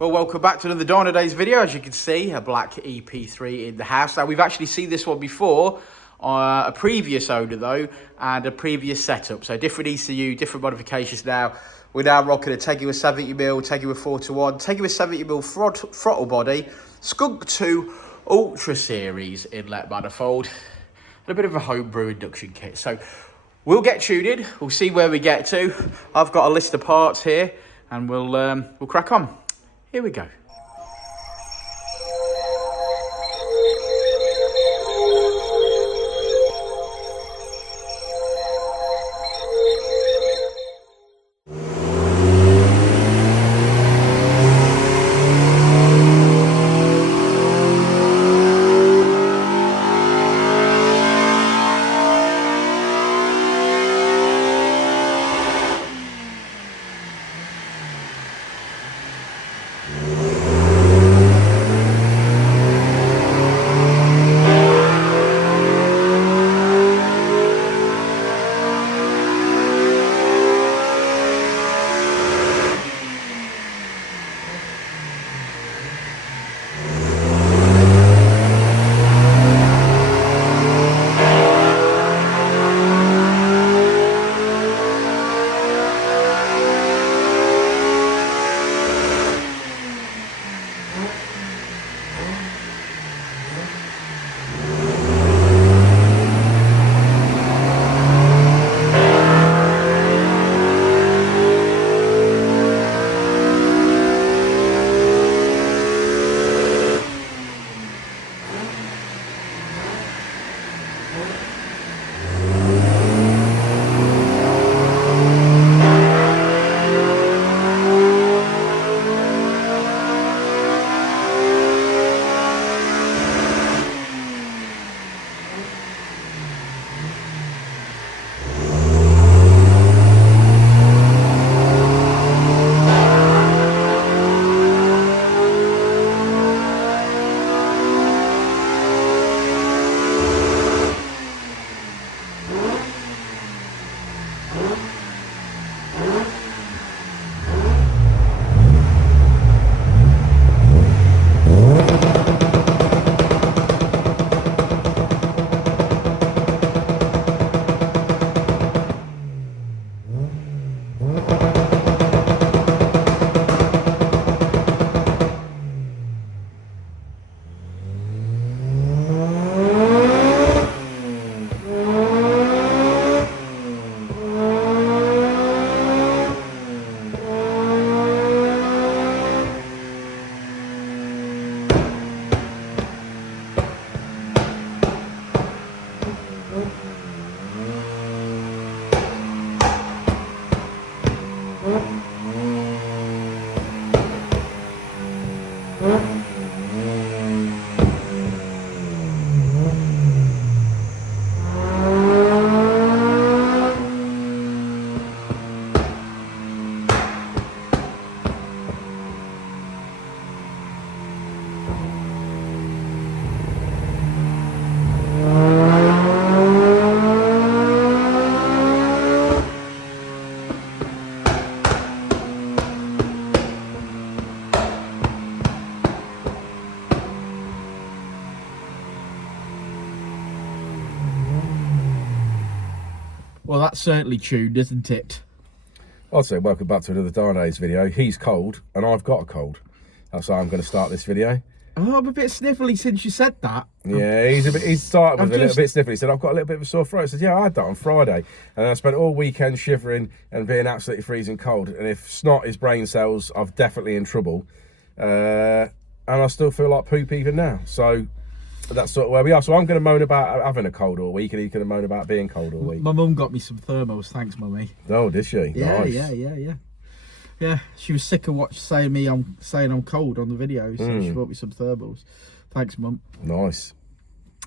Well, welcome back to another Dynodaze video. As you can see, a black EP3 in the house. Now, we've actually seen this one before, a previous owner though, and a previous setup. So different ECU, different modifications now. We're now rocking a Tegiwa 70mm, Tegiwa 4-1, Tegiwa 70mm throttle body, Skunk2 Ultra Series Inlet Manifold, and a bit of a homebrew induction kit. So we'll get tuned in, we'll see where we get to. I've got a list of parts here, and we'll crack on. Here we go. Well, that's certainly tuned, isn't it? I'd say welcome back to another Dynodaze video. He's cold and I've got a cold. That's how I'm going to start this video. Oh, I'm a bit sniffly since you said that. Yeah, he's started with a little bit sniffly. He said, I've got a little bit of a sore throat. I said, yeah, I had that on Friday. And I spent all weekend shivering and being absolutely freezing cold. And if snot is brain cells, I'm definitely in trouble. And I still feel like poop even now. So that's sort of where we are. So I'm going to moan about having a cold all week, and he's going to moan about being cold all week. My mum got me some thermals, thanks, mummy. Oh, did she? Yeah, nice. Yeah, she was sick of saying I'm cold on the videos, so she bought me some thermals. Thanks, mum. Nice.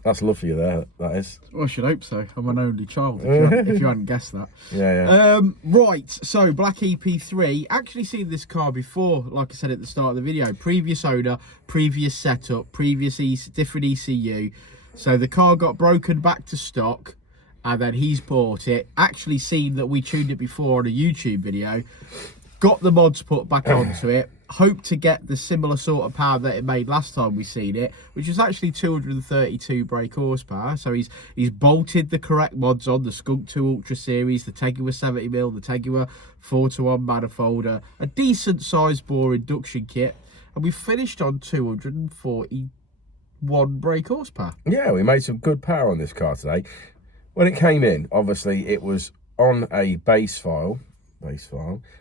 That's love for you there, that is. Well, I should hope so. I'm an only child, if you hadn't guessed that. Yeah. Right, so black EP3. Actually seen this car before, like I said at the start of the video. Previous owner, previous setup, different ECU. So the car got broken back to stock, and then he's bought it. Actually seen that we tuned it before on a YouTube video. Got the mods put back onto it. hope to get the similar sort of power that it made last time we seen it, which was actually 232 brake horsepower. So he's bolted the correct mods on: the Skunk2 Ultra Series, the Tegiwa 70mm, the Tegiwa 4-to-1 manifold, a decent sized bore induction kit, and we finished on 241 brake horsepower. Yeah, we made some good power on this car today. When it came in, obviously it was on a base file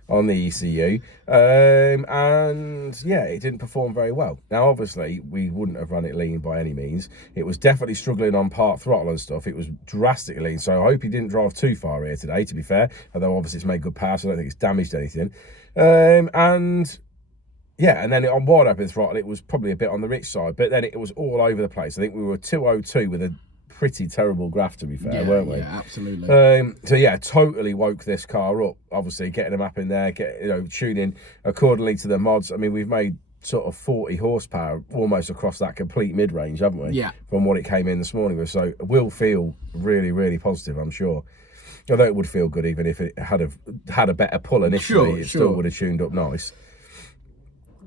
on the ECU, and yeah, it didn't perform very well. Now obviously we wouldn't have run it lean by any means. It was definitely struggling on part throttle and stuff. It was drastically lean, so I hope he didn't drive too far here today, to be fair, although obviously it's made good power, so I don't think it's damaged anything. And yeah, and then on wide open throttle it was probably a bit on the rich side, but then it was all over the place. I think we were 202 with a pretty terrible graph, to be fair, weren't we? Yeah, absolutely. So yeah, totally woke this car up. Obviously, getting a map in there, tuning accordingly to the mods. I mean, we've made sort of 40 horsepower almost across that complete mid range, haven't we? Yeah. From what it came in this morning with, so we'll feel really, really positive, I'm sure. Although it would feel good even if it had a better pull initially, still would have tuned up nice.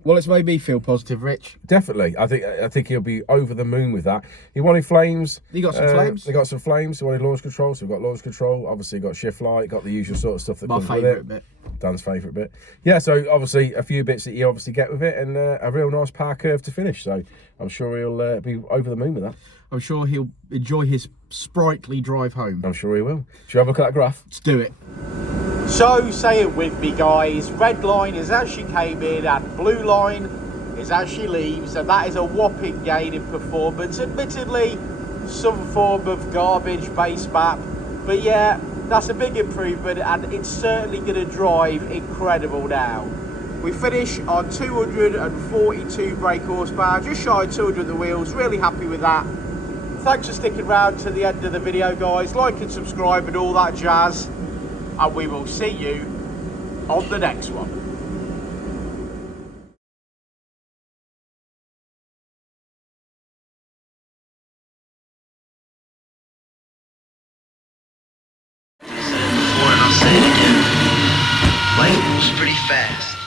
Well, it's made me feel positive, Rich. Definitely. I think he'll be over the moon with that. He wanted flames. You got some flames? They got some flames. He wanted launch control, so we've got launch control. Obviously, got shift light, got the usual sort of stuff that comes with it. My favourite bit. Dan's favourite bit. Yeah, so obviously a few bits that you obviously get with it, and a real nice power curve to finish. So I'm sure he'll be over the moon with that. I'm sure he'll enjoy his sprightly drive home. I'm sure he will. Should we have a look at that graph? Let's do it. So, say it with me, guys. Red line is as she came in, and blue line is as she leaves, and that is a whopping gain in performance. Admittedly, some form of garbage base map, but yeah, that's a big improvement, and it's certainly going to drive incredible now. We finish on 242 brake horsepower, just shy of 200 at the wheels. Really happy with that. Thanks for sticking around to the end of the video, guys. Like and subscribe and all that jazz, and we will see you on the next one. And I'll say it again. Life moves pretty fast.